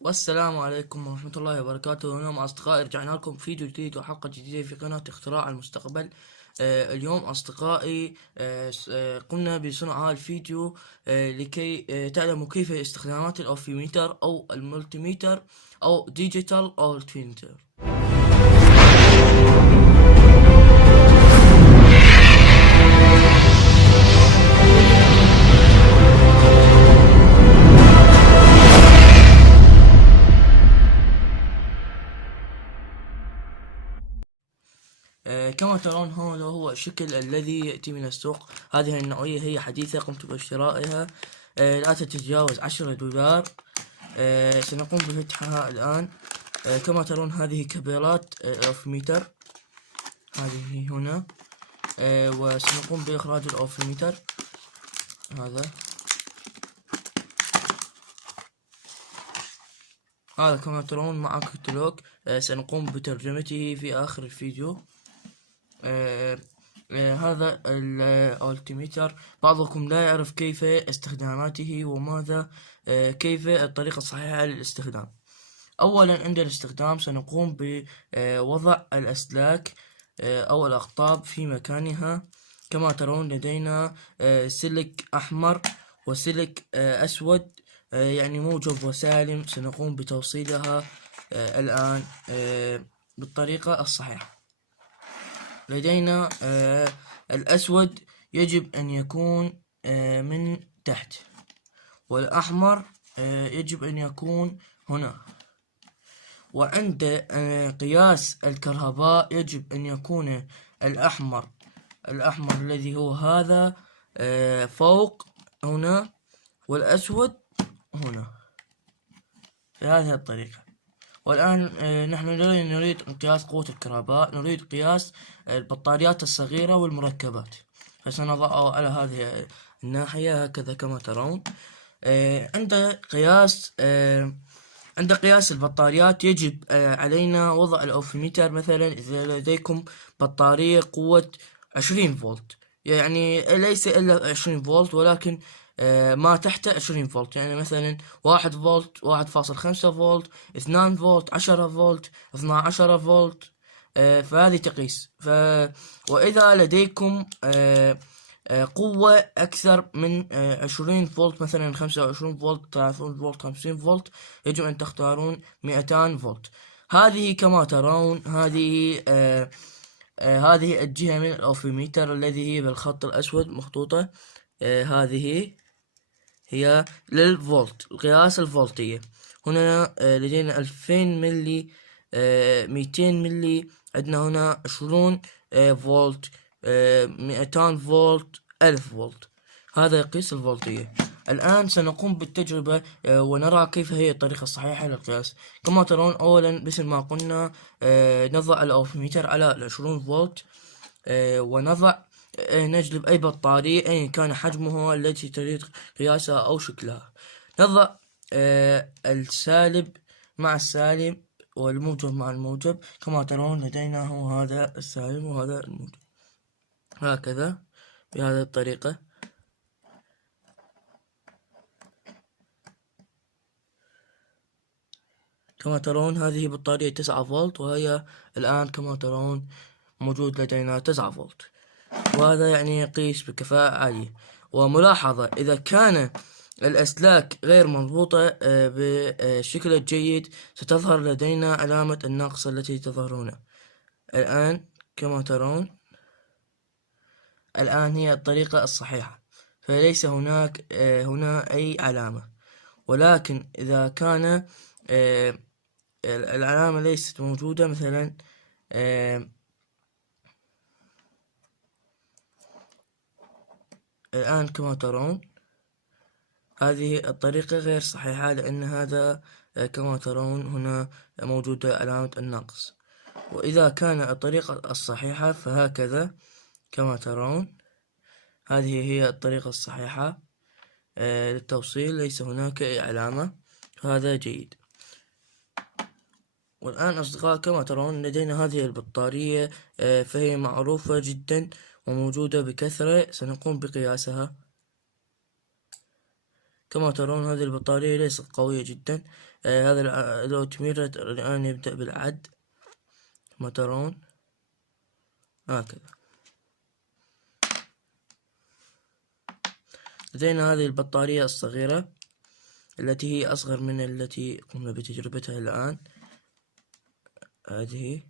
والسلام عليكم ورحمة الله وبركاته. اليوم أصدقائي رجعنا لكم فيديو جديد وحلقة جديدة في قناة اختراع المستقبل. اليوم أصدقائي قمنا بصنع هذا الفيديو لكي تعلموا كيف استخدامات الأوفيميتر أو الملتيميتر أو ديجيتال أوفيميتر. كما ترون هذا هو الشكل الذي يأتي من السوق. هذه النوعية هي حديثة، قمت بشرائها لا تتجاوز $10. سنقوم بفتحها الآن. كما ترون هذه كابلات الأوفيميتر، هذه هنا. وسنقوم بإخراج الأوفيميتر هذا كما ترون مع كتالوج. سنقوم بترجمته في آخر الفيديو. هذا الألتيميتر بعضكم لا يعرف كيف استخداماته وماذا كيف الطريقة الصحيحة للاستخدام. أولا عند الاستخدام سنقوم بوضع الأسلاك أو الأقطاب في مكانها. كما ترون لدينا سلك أحمر وسلك أسود، يعني موجب وسالم. سنقوم بتوصيلها الآن بالطريقة الصحيحة. لدينا الأسود يجب أن يكون من تحت، والأحمر يجب أن يكون هنا. وعند قياس الكهرباء يجب أن يكون الأحمر الذي هو هذا فوق هنا، والأسود هنا، بهذه الطريقة. والآن نحن نريد قياس قوة الكهرباء، نريد قياس البطاريات الصغيرة والمركبات، فسنضعه على هذه الناحية هكذا كما ترون. عند قياس البطاريات يجب علينا وضع الأوفيميتر. مثلا إذا لديكم بطارية قوة 20 فولت، يعني ليس إلا 20 فولت ولكن ما تحت 20 فولت، يعني مثلا 1 فولت، 1.5 فولت، 2 فولت، 10 فولت، 12 فولت. فهذه تقيس. وإذا لديكم قوة أكثر من 20 فولت، مثلا 25 فولت، 30 فولت، 50 فولت، يجب أن تختارون 200 فولت. هذه كما ترون هذه الجهة من الأوفيميتر الذي هي بالخط الأسود مخطوطة. هذه هي للفولت، القياس الفولتية. هنا لدينا 2000 ملي، 200 ملي، عندنا هنا 20 فولت، 200 فولت، 1000 فولت. هذا يقيس الفولتية. الآن سنقوم بالتجربة ونرى كيف هي الطريقة الصحيحة للقياس. كما ترون أولا مثل ما قلنا نضع الأوفيميتر على 20 فولت، ونضع نجلب أي بطارية أيا كان حجمها التي تريد قياسها أو شكلها. نضع السالب مع السالب والموجب مع الموجب. كما ترون لدينا هو هذا السالب وهذا الموجب، هكذا بهذه الطريقة. كما ترون هذه بطارية 9 فولت، وهي الآن كما ترون موجود لدينا 9 فولت، وهذا يعني يقيس بكفاءة عالية. وملاحظة، إذا كان الأسلاك غير مضبوطة بالشكل الجيد ستظهر لدينا علامة النقص التي تظهر هنا. الآن كما ترون الآن هي الطريقة الصحيحة، فليس هناك هنا أي علامة. ولكن إذا كان العلامة ليست موجودة، مثلا الآن كما ترون هذه الطريقة غير صحيحة، لأن هذا كما ترون هنا موجودة علامة النقص. وإذا كان الطريقة الصحيحة فهكذا كما ترون، هذه هي الطريقة الصحيحة للتوصيل، ليس هناك أي علامة، هذا جيد. والآن أصدقاء كما ترون لدينا هذه البطارية، فهي معروفة جدا وموجودة بكثرة. سنقوم بقياسها. كما ترون هذه البطارية ليست قوية جدا. هذا الأوتوميتر الآن يبدأ بالعد كما ترون هكذا. لدينا هذه البطارية الصغيرة التي هي أصغر من التي قمنا بتجربتها الآن. هذه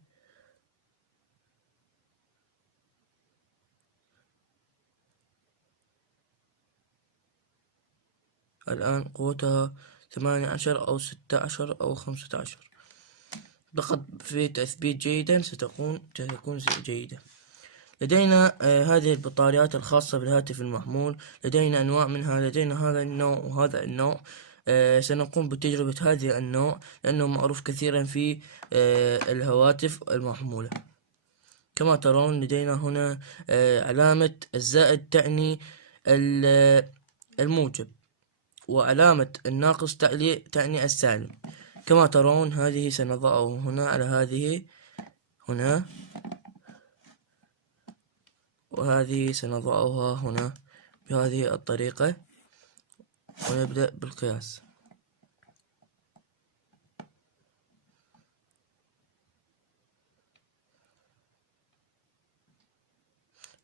الآن قوتها 18 أو 16 أو 15. فقط في تثبيت جيدا ستكون جيدة. لدينا هذه البطاريات الخاصة بالهاتف المحمول. لدينا أنواع منها. لدينا هذا النوع وهذا النوع. سنقوم بتجربة هذه النوع لأنه معروف كثيرا في الهواتف المحمولة. كما ترون لدينا هنا علامة الزائد تعني الموجب، وعلامة الناقص تعني السالب. كما ترون هذه سنضعه هنا على هذه هنا، وهذه سنضعها هنا بهذه الطريقة، ونبدأ بالقياس.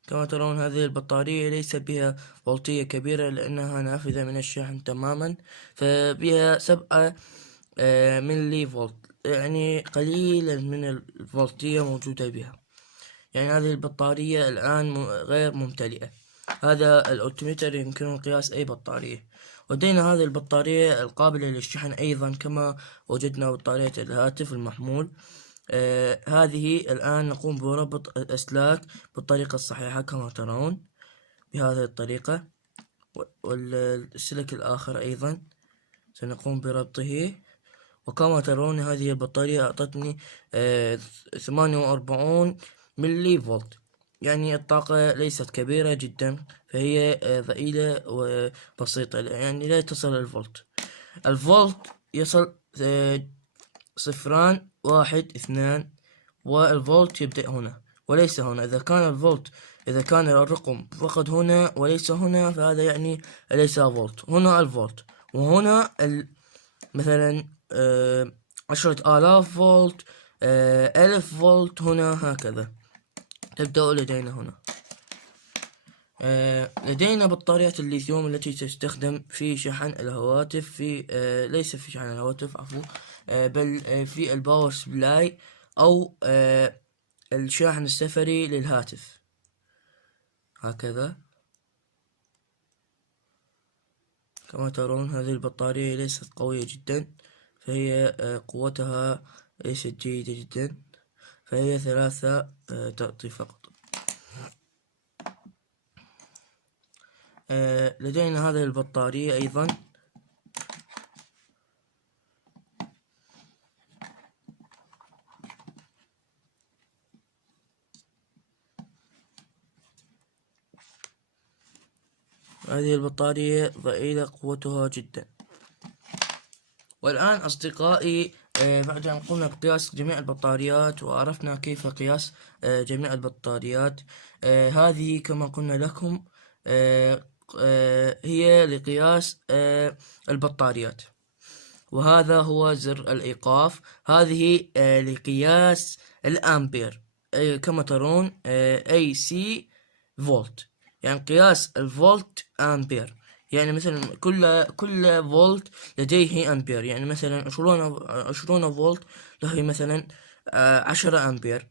كما ترون هذه البطارية ليس بها فولتية كبيرة لأنها نافذة من الشحن تماما، فبها 7 ملي فولت، يعني قليلا من الفولتية موجودة بها. يعني هذه البطارية الآن غير ممتلئة. هذا الأوتوميتر يمكنه قياس أي بطارية. ودينا هذه البطارية القابلة للشحن أيضا كما وجدنا بطارية الهاتف المحمول. هذه الآن نقوم بربط الأسلاك بالطريقة الصحيحة كما ترون بهذه الطريقة، والسلك الآخر أيضا سنقوم بربطه. وكما ترون هذه البطارية أعطتني 48 ملي فولت، يعني الطاقة ليست كبيرة جدا، فهي ضئيلة وبسيطة، يعني لا تصل الفولت. الفولت يصل 0 1 2، والفولت يبدأ هنا وليس هنا. إذا كان الرقم فقط هنا وليس هنا فهذا يعني ليس فولت. هنا الفولت، وهنا مثلا 10,000 فولت، 1000 فولت، هنا هكذا. تبدأ لدينا هنا لدينا بطارية الليثيوم التي تستخدم في شحن الهواتف، ليس في شحن الهواتف عفوا، بل في الباور سبلاي أو الشاحن السفري للهاتف هكذا. كما ترون هذه البطارية ليست قوية جدا، فهي قوتها ليست جيدة جدا، فهي 3 تعطي فقط. لدينا هذه البطارية أيضا. هذه البطارية ضئيلة قوتها جدا. والآن أصدقائي بعد أن قمنا بقياس جميع البطاريات وعرفنا كيف قياس جميع البطاريات، هذه كما قلنا لكم هي لقياس البطاريات، وهذا هو زر الإيقاف. هذه لقياس الأمبير، كما ترون AC فولت، يعني قياس الفولت أمبير. يعني مثلا كل فولت لديه أمبير، يعني مثلا 20 فولت له مثلا 10 أمبير.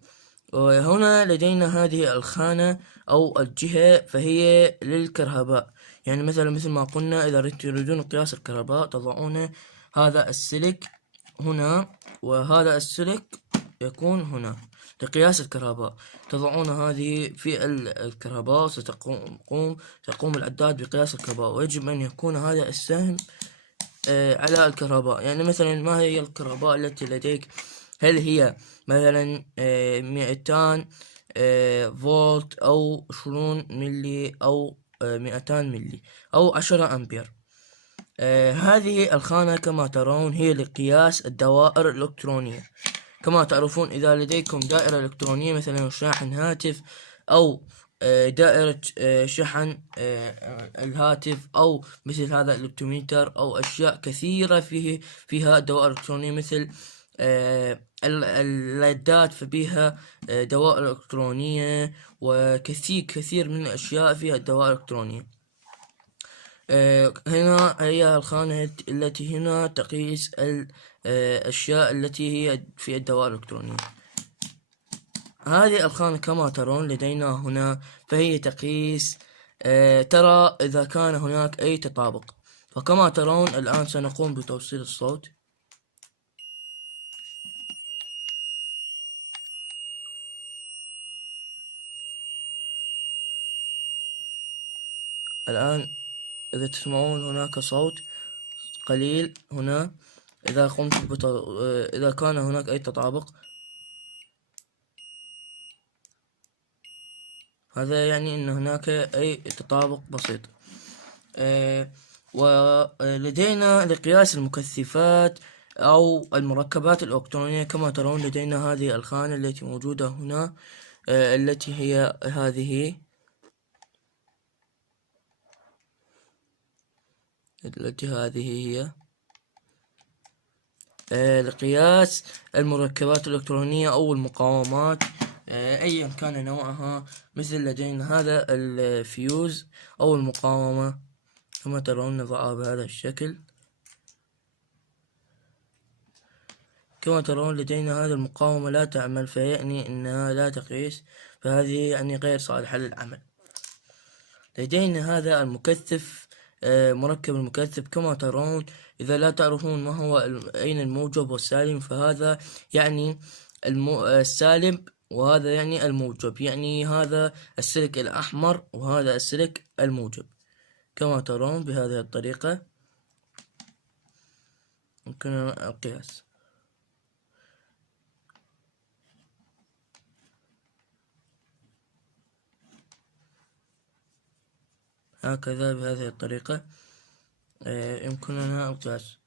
وهنا لدينا هذه الخانة أو الجهة فهي للكهرباء، يعني مثل ما قلنا إذا تريدون قياس الكهرباء تضعون هذا السلك هنا، وهذا السلك يكون هنا لقياس الكهرباء. تضعون هذه في الكهرباء، ستقوم العداد بقياس الكهرباء، ويجب أن يكون هذا السهم على الكهرباء. يعني مثلا ما هي الكهرباء التي لديك؟ هل هي مثلا 200 فولت أو 20 ملي أو 200 ملي أو 10 أمبير؟ هذه الخانة كما ترون هي لقياس الدوائر الإلكترونية. كما تعرفون إذا لديكم دائرة إلكترونية مثلا شاحن هاتف أو دائرة شحن الهاتف، أو مثل هذا الأوبتيميتر، أو أشياء كثيرة فيها دوائر إلكترونية، مثل الليدات فبيها دوائر إلكترونية، وكثير من الأشياء فيها دوائر إلكترونية. هنا هي الخانة التي هنا تقيس الأشياء التي هي في الدوائر الإلكترونية. هذه الخانة كما ترون لدينا هنا، فهي تقيس ترى إذا كان هناك أي تطابق. فكما ترون الآن سنقوم بتوصيل الصوت. الآن إذا تسمعون هناك صوت قليل هنا، إذا قمت إذا كان هناك أي تطابق، هذا يعني أن هناك أي تطابق بسيط. ولدينا لقياس المكثفات أو المركبات الإلكترونية، كما ترون لدينا هذه الخانة التي موجودة هنا، التي هي هذه، هي لقياس المركبات الإلكترونية أو المقاومات أيا كان نوعها. مثل لدينا هذا الفيوز أو المقاومة، كما ترون نضعها بهذا الشكل. كما ترون لدينا هذه المقاومة لا تعمل، فيعني أنها لا تقيس، فهذه يعني غير صالحة للعمل. لدينا هذا المكثف، مركب المكثف، كما ترون إذا لا تعرفون ما هو أين الموجب والسالب، فهذا يعني السالب، وهذا يعني الموجب، يعني هذا السلك الأحمر وهذا السلك الموجب. كما ترون بهذه الطريقة يمكننا القياس. هكذا بهذه الطريقة يمكننا القياس.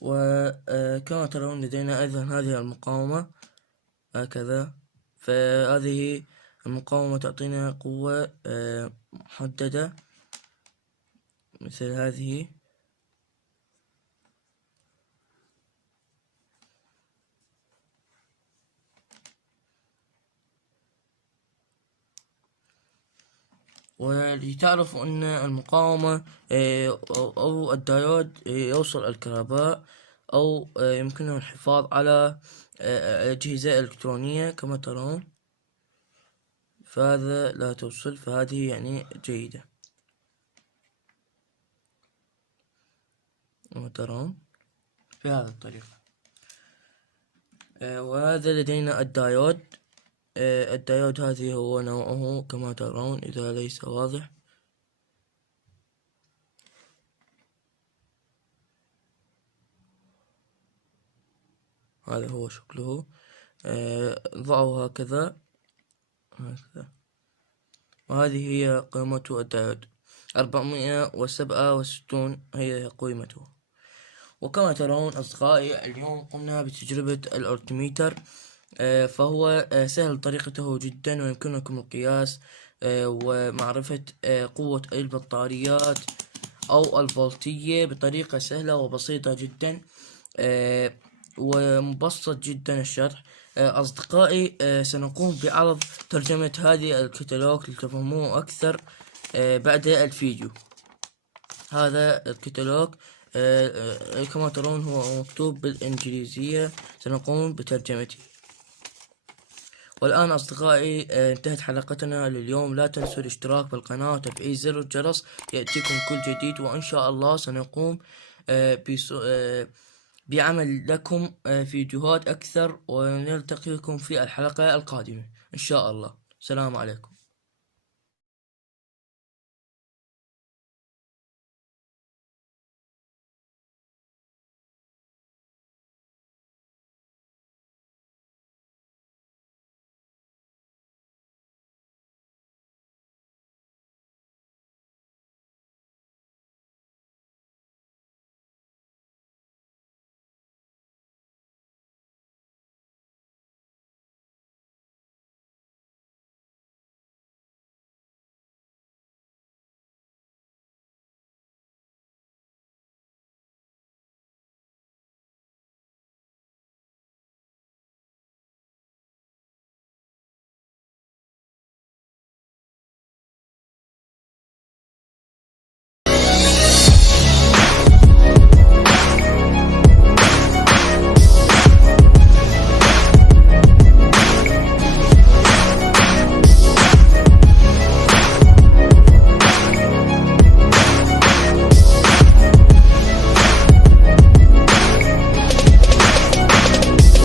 وكما ترون لدينا أيضا هذه المقاومة هكذا، فهذه المقاومة تعطينا قوة محددة مثل هذه. ولتعرفوا أن المقاومة أو الدايود يوصل الكهرباء، أو يمكنه الحفاظ على أجهزة إلكترونية، كما ترون فهذا لا توصل، فهذه يعني جيدة. كما ترون بهذه الطريقة. وهذا لدينا الدايود. الدايود هذه هو نوعه، كما ترون إذا ليس واضح. هذا هو شكله. ضعه هكذا. وهذه هي قيمة الدايود 467 هي قيمته. وكما ترون أصدقائي، اليوم قمنا بتجربة الألتيميتر، فهو سهل طريقته جدا، ويمكنكم القياس ومعرفة قوة البطاريات أو الفولتية بطريقة سهلة وبسيطة جدا، ومبسط جدا الشرح. أصدقائي، سنقوم بعرض ترجمة هذه الكتالوج لتفهموه أكثر بعد الفيديو. هذا الكتالوج كما ترون هو مكتوب بالإنجليزية، سنقوم بترجمته. والآن أصدقائي انتهت حلقتنا لليوم. لا تنسوا الاشتراك بالقناة وتفعيل زر الجرس يأتيكم كل جديد، وإن شاء الله سنقوم بعمل لكم فيديوهات أكثر، ونلتقيكم في الحلقة القادمة إن شاء الله. السلام عليكم.